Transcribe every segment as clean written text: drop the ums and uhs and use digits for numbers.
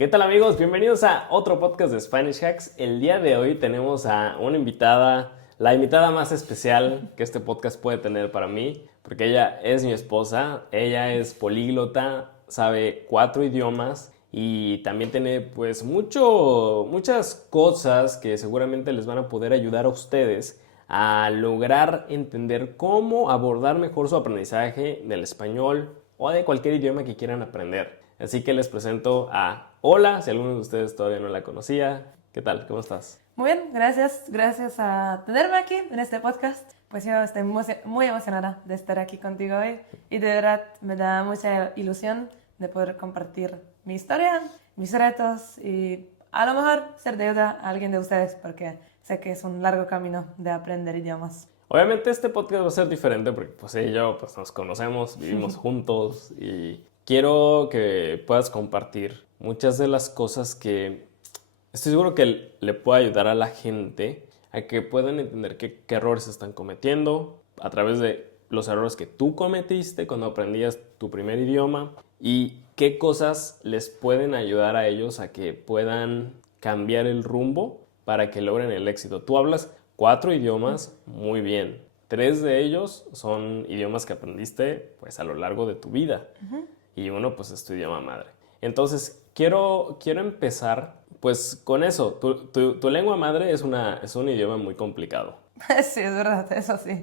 ¿Qué tal amigos? Bienvenidos a otro podcast de Spanish Hacks. El día de hoy tenemos a una invitada, la invitada más especial que este podcast puede tener para mí, porque ella es mi esposa, ella es políglota, sabe 4 idiomas y también tiene pues muchas cosas que seguramente les van a poder ayudar a ustedes a lograr entender cómo abordar mejor su aprendizaje del español o de cualquier idioma que quieran aprender. Así que les presento a Hola, si alguno de ustedes todavía no la conocía. ¿Qué tal? ¿Cómo estás? Muy bien, gracias. Gracias a tenerme aquí en este podcast. Pues yo estoy muy emocionada de estar aquí contigo hoy y de verdad me da mucha ilusión de poder compartir mi historia, mis retos y a lo mejor ser de ayuda a alguien de ustedes porque sé que es un largo camino de aprender idiomas. Obviamente este podcast va a ser diferente porque pues ella y yo pues, nos conocemos, vivimos juntos y quiero que puedas compartir muchas de las cosas que estoy seguro que le puede ayudar a la gente a que puedan entender qué errores están cometiendo a través de los errores que tú cometiste cuando aprendías tu primer idioma y qué cosas les pueden ayudar a ellos a que puedan cambiar el rumbo para que logren el éxito. Tú hablas 4 idiomas muy bien. 3 de ellos son idiomas que aprendiste pues a lo largo de tu vida y uno pues es tu idioma madre. Entonces quiero empezar pues con eso. Tu lengua madre es un idioma muy complicado. Sí, es verdad, eso sí.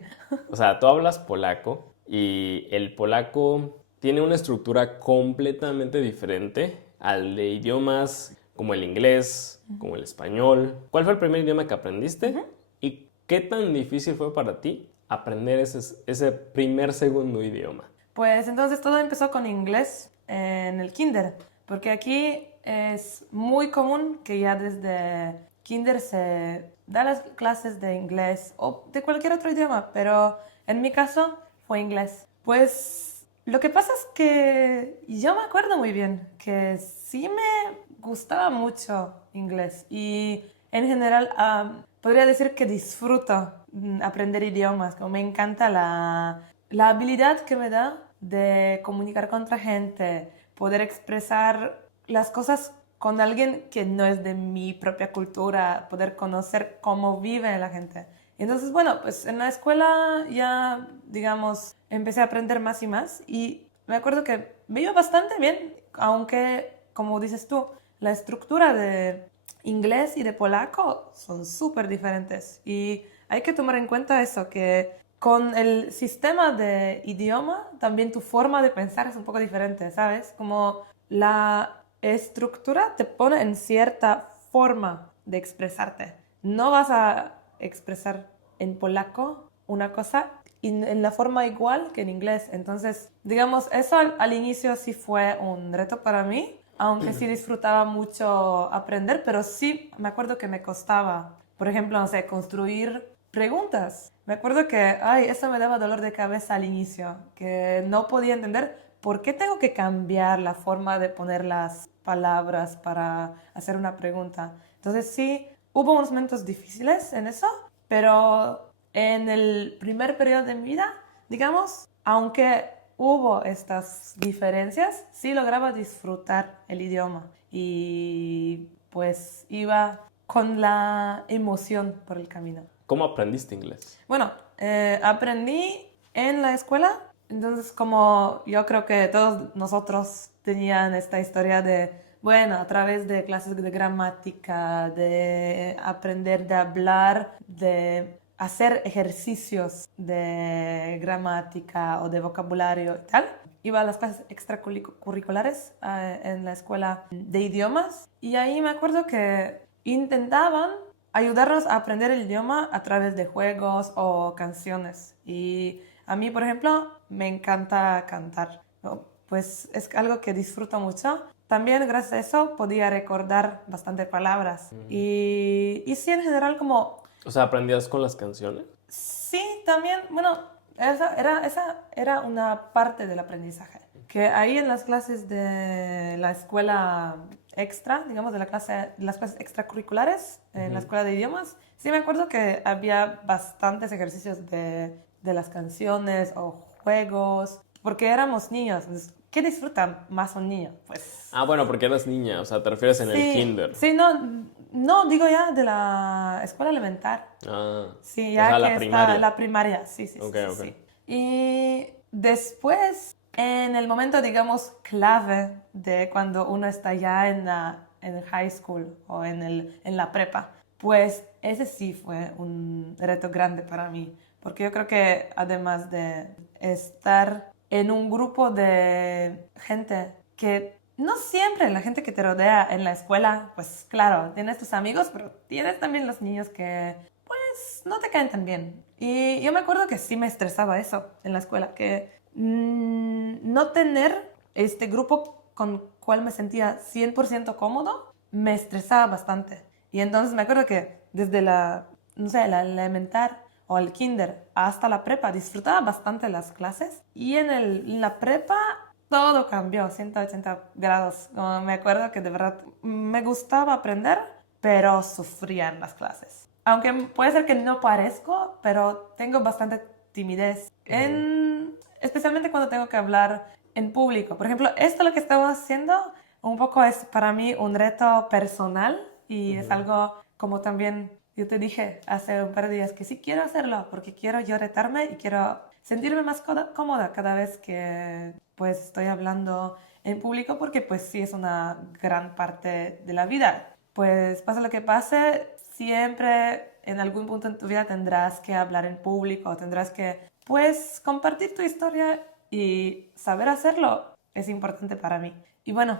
O sea, tú hablas polaco y el polaco tiene una estructura completamente diferente al de idiomas como el inglés, como el español. ¿Cuál fue el primer idioma que aprendiste? ¿Y qué tan difícil fue para ti aprender ese primer segundo idioma? Pues entonces todo empezó con inglés en el kinder, porque aquí es muy común que ya desde kinder se da las clases de inglés o de cualquier otro idioma, pero en mi caso fue inglés. Pues lo que pasa es que yo me acuerdo muy bien que sí me gustaba mucho inglés y en general podría decir que disfruto aprender idiomas, como me encanta la habilidad que me da de comunicar con otra gente, poder expresar las cosas con alguien que no es de mi propia cultura, poder conocer cómo vive la gente. Entonces, bueno, pues en la escuela ya, digamos, empecé a aprender más y más y me acuerdo que me iba bastante bien, aunque, como dices tú, la estructura de inglés y de polaco son súper diferentes y hay que tomar en cuenta eso, que con el sistema de idioma también tu forma de pensar es un poco diferente, ¿sabes? Como la estructura te pone en cierta forma de expresarte. No vas a expresar en polaco una cosa en la forma igual que en inglés. Entonces, digamos, eso al inicio sí fue un reto para mí, aunque sí disfrutaba mucho aprender, pero sí me acuerdo que me costaba, por ejemplo, no sé, construir preguntas. Me acuerdo que, ay, eso me daba dolor de cabeza al inicio, que no podía entender por qué tengo que cambiar la forma de poner las palabras para hacer una pregunta. Entonces sí, hubo unos momentos difíciles en eso, pero en el primer periodo de mi vida, digamos, aunque hubo estas diferencias, sí lograba disfrutar el idioma y pues iba con la emoción por el camino. ¿Cómo aprendiste inglés? Bueno, aprendí en la escuela, entonces como yo creo que todos nosotros tenían esta historia de, bueno, a través de clases de gramática, de aprender de hablar, de hacer ejercicios de gramática o de vocabulario y tal. Iba a las clases extracurriculares en la escuela de idiomas y ahí me acuerdo que intentaban ayudarnos a aprender el idioma a través de juegos o canciones. Y a mí, por ejemplo, me encanta cantar, ¿no? Pues es algo que disfruto mucho. También gracias a eso podía recordar bastante palabras. Y sí, en general como O sea, ¿aprendías con las canciones? sí, también, bueno, esa era una parte del aprendizaje. Que ahí en las clases de la escuela extra, digamos, de las clases extracurriculares, en la escuela de idiomas, sí me acuerdo que había bastantes ejercicios de las canciones o juegos, porque éramos niños, entonces ¿qué disfruta más un niño? Pues Ah, bueno, porque eras niña, o sea, te refieres en el sí, kinder. sí, no, digo ya de la escuela elemental. Ah, Sí, o ya sea, que la está primaria. la primaria, sí, sí, sí, Ok, sí, ok. sí. Y después, en el momento, digamos, clave de cuando uno está ya en el high school o en la prepa, pues ese sí fue un reto grande para mí, porque yo creo que además de estar en un grupo de gente que no siempre la gente que te rodea en la escuela, pues claro, tienes tus amigos, pero tienes también los niños que pues no te caen tan bien. Y yo me acuerdo que sí me estresaba eso en la escuela, que no tener este grupo con cual me sentía 100% cómodo me estresaba bastante. Y entonces me acuerdo que desde no sé, la elemental o el kinder hasta la prepa disfrutaba bastante las clases y en la prepa todo cambió 180 grados. Como me acuerdo que de verdad me gustaba aprender, pero sufría en las clases. Aunque puede ser que no parezco, pero tengo bastante timidez, Ujú. especialmente cuando tengo que hablar en público. Por ejemplo, esto lo que estamos haciendo un poco es para mí un reto personal y es Ujú. algo como también yo te dije hace un par de días que sí quiero hacerlo porque quiero yo retarme y quiero sentirme más cómoda cada vez que pues estoy hablando en público porque pues sí es una gran parte de la vida. Pues pase lo que pase, siempre en algún punto en tu vida tendrás que hablar en público, tendrás que pues compartir tu historia y saber hacerlo es importante para mí. Y bueno,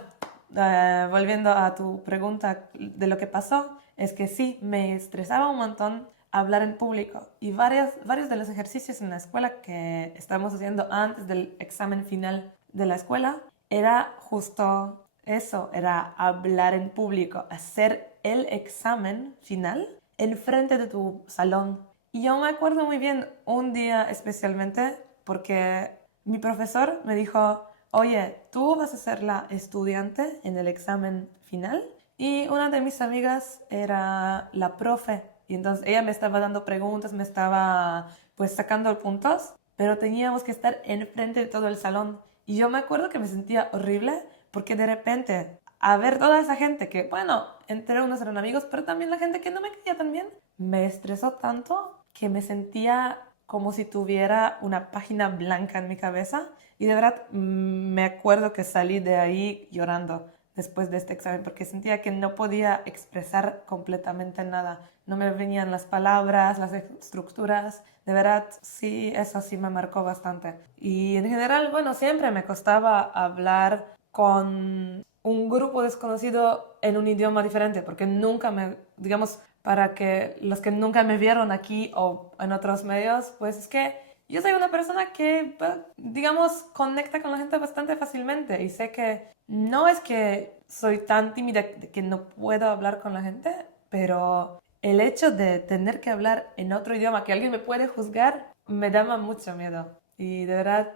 volviendo a tu pregunta de lo que pasó, es que sí, me estresaba un montón hablar en público y varios de los ejercicios en la escuela que estamos haciendo antes del examen final de la escuela era justo eso, era hablar en público, hacer el examen final en frente de tu salón. Y yo me acuerdo muy bien un día especialmente porque mi profesor me dijo, oye, tú vas a ser la estudiante en el examen final y una de mis amigas era la profe y entonces ella me estaba dando preguntas, me estaba pues sacando puntos, pero teníamos que estar enfrente de todo el salón. Y yo me acuerdo que me sentía horrible porque de repente a ver toda esa gente que, bueno, entre unos eran amigos, pero también la gente que no me quería tan bien, me estresó tanto que me sentía como si tuviera una página blanca en mi cabeza y de verdad me acuerdo que salí de ahí llorando después de este examen porque sentía que no podía expresar completamente nada. No me venían las palabras, las estructuras. De verdad, sí, eso sí me marcó bastante. Y en general, bueno, siempre me costaba hablar con un grupo desconocido en un idioma diferente porque nunca digamos, para que los que nunca me vieron aquí o en otros medios, pues es que yo soy una persona que, digamos, conecta con la gente bastante fácilmente y sé que no es que soy tan tímida de que no puedo hablar con la gente, pero el hecho de tener que hablar en otro idioma que alguien me puede juzgar me daba mucho miedo. Y de verdad,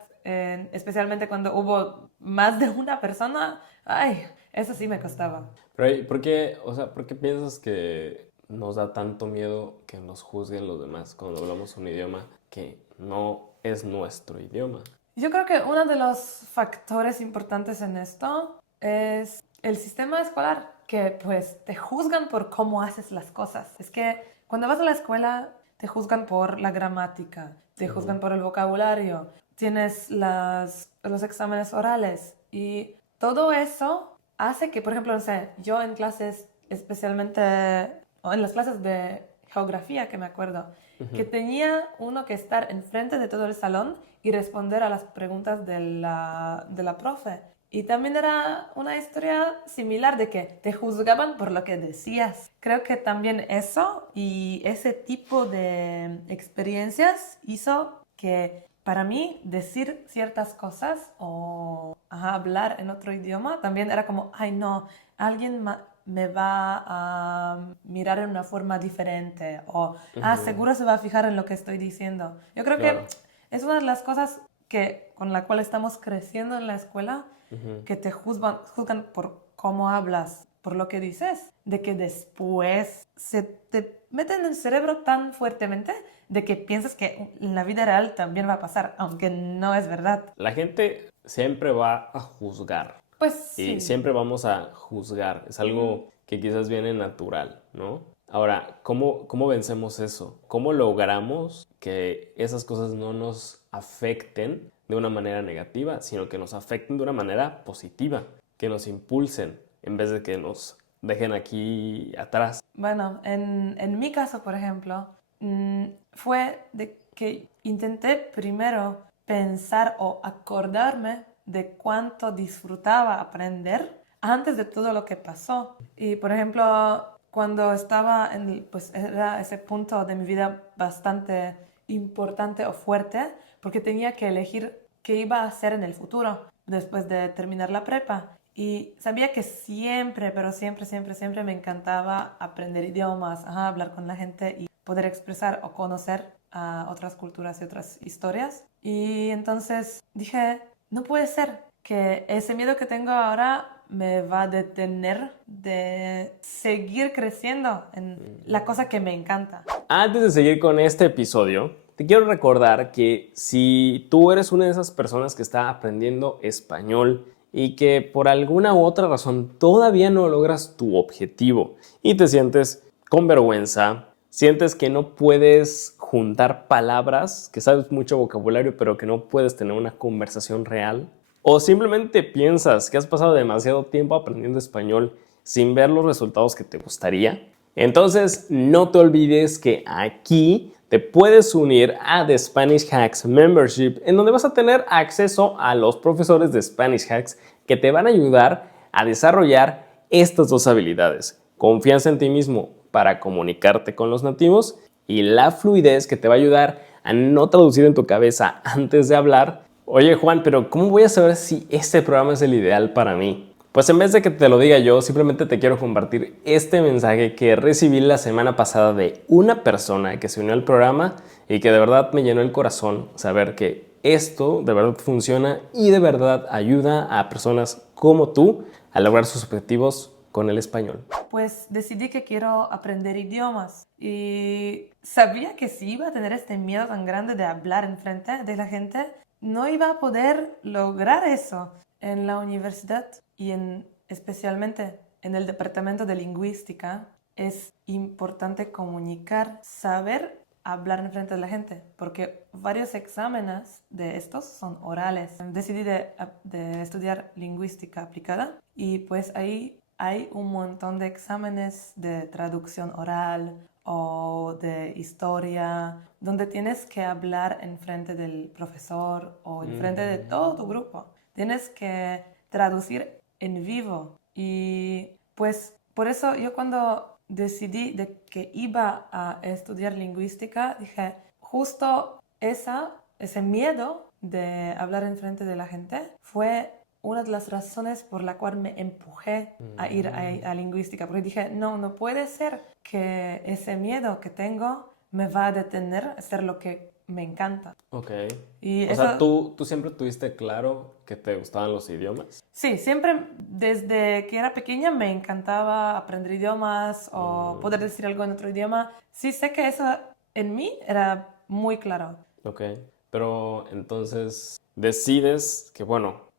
especialmente cuando hubo más de una persona, ay, eso sí me costaba. Pero, ¿y ¿por qué, o sea, por qué piensas que nos da tanto miedo que nos juzguen los demás cuando hablamos un idioma que no es nuestro idioma? Yo creo que uno de los factores importantes en esto es el sistema escolar, que pues te juzgan por cómo haces las cosas. Es que cuando vas a la escuela te juzgan por la gramática, te Ujú. juzgan por el vocabulario, tienes los exámenes orales y todo eso hace que, por ejemplo, no sé, yo en clases, especialmente, o en las clases de geografía que me acuerdo, que Ujú. tenía uno que estar enfrente de todo el salón y responder a las preguntas de la profe. Y también era una historia similar de que te juzgaban por lo que decías. Creo que también eso y ese tipo de experiencias hizo que para mí decir ciertas cosas o hablar en otro idioma también era como, ay no, alguien me va a mirar en una forma diferente o, Ujú. seguro se va a fijar en lo que estoy diciendo. Yo creo que Claro. es una de las cosas que, con la cual estamos creciendo en la escuela, Ujú. que te juzgan por cómo hablas, por lo que dices, de que después se te mete en el cerebro tan fuertemente de que piensas que en la vida real también va a pasar, aunque no es verdad. La gente siempre va a juzgar. Pues Y sí. siempre vamos a juzgar. Es algo que quizás viene natural, ¿no? Ahora, ¿cómo vencemos eso? ¿Cómo logramos que esas cosas no nos afecten de una manera negativa, sino que nos afecten de una manera positiva, que nos impulsen en vez de que nos dejen aquí atrás? Bueno, en mi caso, por ejemplo, fue de que intenté primero pensar o acordarme de cuánto disfrutaba aprender antes de todo lo que pasó. Y, por ejemplo, cuando estaba pues era ese punto de mi vida bastante importante o fuerte, porque tenía que elegir qué iba a hacer en el futuro después de terminar la prepa. Y sabía que siempre, pero siempre, siempre, siempre me encantaba aprender idiomas, hablar con la gente y poder expresar o conocer a otras culturas y otras historias. Y entonces dije, no puede ser que ese miedo que tengo ahora me va a detener de seguir creciendo en la cosa que me encanta. Antes de seguir con este episodio, te quiero recordar que si tú eres una de esas personas que está aprendiendo español y que por alguna u otra razón todavía no logras tu objetivo y te sientes con vergüenza, sientes que no puedes juntar palabras, que sabes mucho vocabulario pero que no puedes tener una conversación real, o simplemente piensas que has pasado demasiado tiempo aprendiendo español sin ver los resultados que te gustaría, entonces no te olvides que aquí te puedes unir a The Spanish Hacks Membership, en donde vas a tener acceso a los profesores de Spanish Hacks que te van a ayudar a desarrollar estas dos habilidades: confianza en ti mismo para comunicarte con los nativos y la fluidez que te va a ayudar a no traducir en tu cabeza antes de hablar. Oye Juan, pero ¿cómo voy a saber si este programa es el ideal para mí? Pues en vez de que te lo diga yo, simplemente te quiero compartir este mensaje que recibí la semana pasada de una persona que se unió al programa y que de verdad me llenó el corazón saber que esto de verdad funciona y de verdad ayuda a personas como tú a lograr sus objetivos con el español. Pues decidí que quiero aprender idiomas y sabía que si iba a tener este miedo tan grande de hablar enfrente de la gente, no iba a poder lograr eso en la universidad y especialmente en el departamento de lingüística. Es importante comunicar, saber hablar enfrente de la gente, porque varios exámenes de estos son orales. Decidí de estudiar lingüística aplicada y pues ahí hay un montón de exámenes de traducción oral o de historia, donde tienes que hablar en frente del profesor o en frente de todo tu grupo. Tienes que traducir en vivo. Y pues por eso yo cuando decidí de que iba a estudiar lingüística, dije, justo ese miedo de hablar en frente de la gente fue una de las razones por la cual me empujé a ir a lingüística, porque dije, no puede ser que ese miedo que tengo me va a detener a hacer lo que me encanta. Ok. Y O sea, ¿tú siempre tuviste claro que te gustaban los idiomas? Sí, siempre desde que era pequeña me encantaba aprender idiomas o poder decir algo en otro idioma. Sí, sé que eso en mí era muy claro. Ok. Pero entonces decides que, bueno,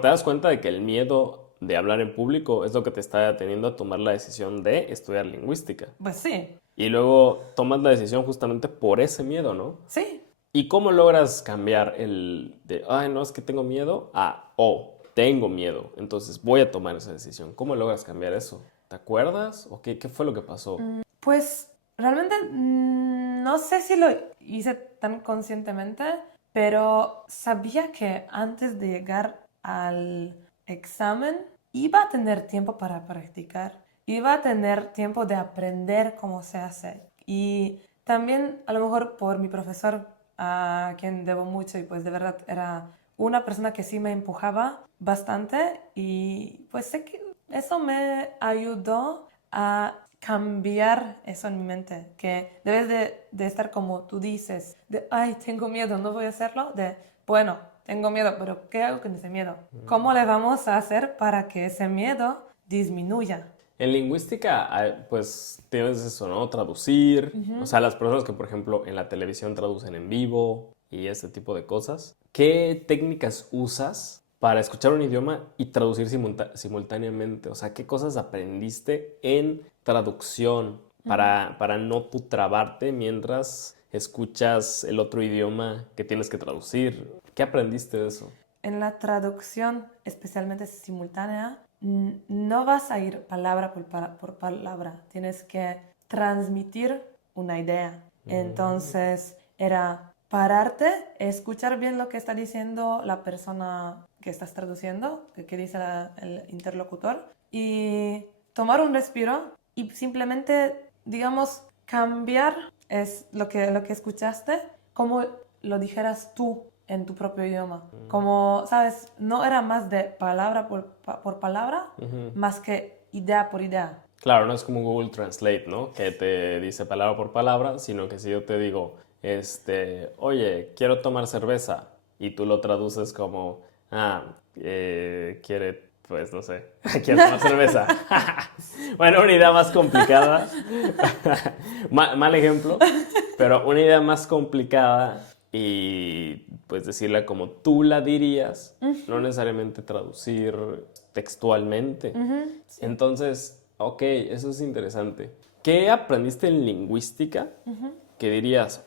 te das cuenta de que el miedo de hablar en público es lo que te está deteniendo a tomar la decisión de estudiar lingüística. Pues sí, Y luego tomas la decisión justamente por ese miedo, ¿no? sí. ¿Y cómo logras cambiar el de, ay, no, es que tengo miedo, a, oh, tengo miedo, entonces voy a tomar esa decisión? ¿Cómo logras cambiar eso? ¿Te acuerdas? ¿O qué fue lo que pasó? Pues realmente no sé si lo hice tan conscientemente, pero sabía que antes de llegar al examen iba a tener tiempo para practicar, iba a tener tiempo de aprender cómo se hace. Y también a lo mejor por mi profesor, a quien debo mucho y pues de verdad era una persona que sí me empujaba bastante y pues sé que eso me ayudó a cambiar eso en mi mente, que debes de estar como tú dices, de, ay, tengo miedo, no voy a hacerlo, de, bueno, tengo miedo, pero ¿qué hago con ese miedo? ¿Cómo le vamos a hacer para que ese miedo disminuya? En lingüística, pues tienes eso, ¿no? Traducir. O sea, las personas que, por ejemplo, en la televisión traducen en vivo y ese tipo de cosas. ¿Qué técnicas usas para escuchar un idioma y traducir simultáneamente? O sea, ¿qué cosas aprendiste en traducción para no tú trabarte mientras escuchas el otro idioma que tienes que traducir? ¿Qué aprendiste de eso? En la traducción, especialmente simultánea, no vas a ir palabra por palabra, tienes que transmitir una idea. Entonces era pararte, escuchar bien lo que está diciendo la persona que estás traduciendo, que dice el interlocutor, y tomar un respiro y simplemente, digamos, cambiar es lo que escuchaste, como lo dijeras tú en tu propio idioma. Como, ¿sabes? No era más de palabra por palabra, más que idea por idea. Claro, no es como Google Translate, ¿no? Que te dice palabra por palabra, sino que si yo te digo, oye, quiero tomar cerveza, y tú lo traduces como, quiere, pues no sé, quiere tomar cerveza. Bueno, una idea más complicada. Mal ejemplo, pero una idea más complicada y pues decirla como tú la dirías, no necesariamente traducir textualmente. Sí. Entonces, ok, eso es interesante. ¿Qué aprendiste en lingüística que dirías,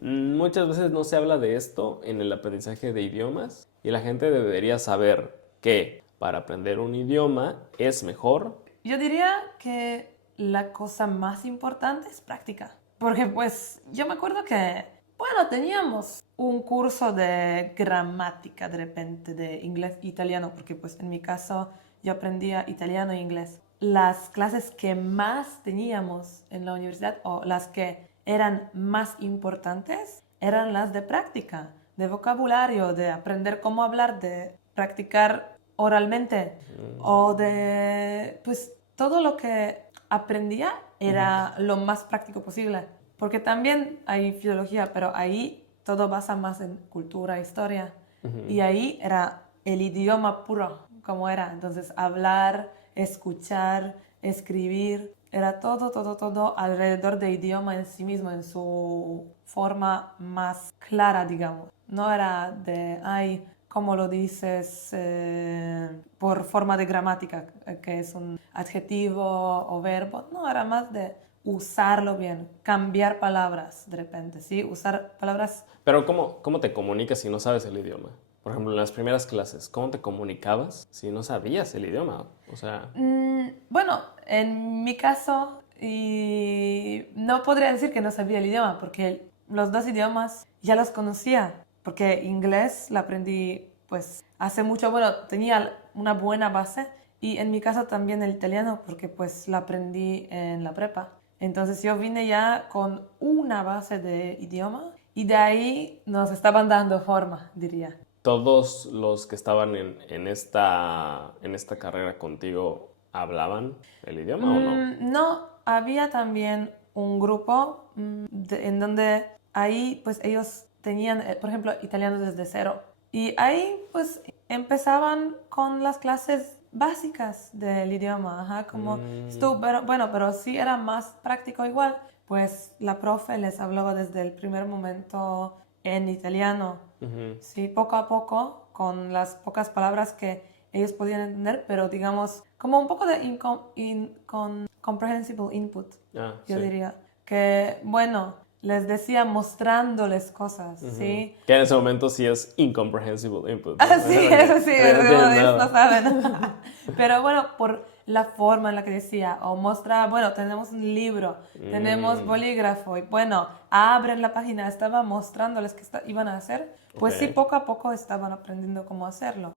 muchas veces no se habla de esto en el aprendizaje de idiomas y la gente debería saber que para aprender un idioma es mejor? Yo diría que la cosa más importante es práctica. Porque pues yo me acuerdo que, bueno, teníamos un curso de gramática de repente de inglés e italiano, porque pues en mi caso yo aprendía italiano e inglés. Las clases que más teníamos en la universidad o las que eran más importantes eran las de práctica, de vocabulario, de aprender cómo hablar, de practicar oralmente o de, pues todo lo que aprendía era lo más práctico posible. Porque también hay filología, pero ahí todo basa más en cultura, historia. Y ahí era el idioma puro, como era. Entonces, hablar, escuchar, escribir, era todo alrededor del idioma en sí mismo, en su forma más clara, digamos. No era de, ¿cómo lo dices? Por forma de gramática, que es un adjetivo o verbo. No, era más de usarlo bien, cambiar palabras de repente, ¿sí? Usar palabras. Pero ¿cómo te comunicas si no sabes el idioma? Por ejemplo, en las primeras clases, ¿cómo te comunicabas si no sabías el idioma? O sea... Bueno, en mi caso, y no podría decir que no sabía el idioma, porque los dos idiomas ya los conocía, porque inglés lo aprendí pues hace mucho, bueno, tenía una buena base, y en mi caso también el italiano, porque pues lo aprendí en la prepa. Entonces yo vine ya con una base de idioma y de ahí nos estaban dando forma, diría. ¿Todos los que estaban en esta carrera contigo hablaban el idioma o no? No, había también un grupo en donde ahí pues ellos tenían, por ejemplo, italiano desde cero. Y ahí pues empezaban con las clases básicas del idioma, ajá, como estuvo, pero sí era más práctico igual, pues la profe les hablaba desde el primer momento en italiano, sí, poco a poco, con las pocas palabras que ellos podían entender, pero digamos, como un poco de comprehensible input, yo Sí. diría, que bueno, les decía mostrándoles cosas, ¿sí? Que en ese momento sí es incomprehensible input, ¿no? Ah, sí, eso sí, No entienden ellos no nada. saben. Pero bueno, por la forma en la que decía, o muestra, bueno, tenemos un libro, tenemos bolígrafo, y bueno, abren la página, estaba mostrándoles qué iban a hacer, pues sí, Ok. poco a poco estaban aprendiendo cómo hacerlo.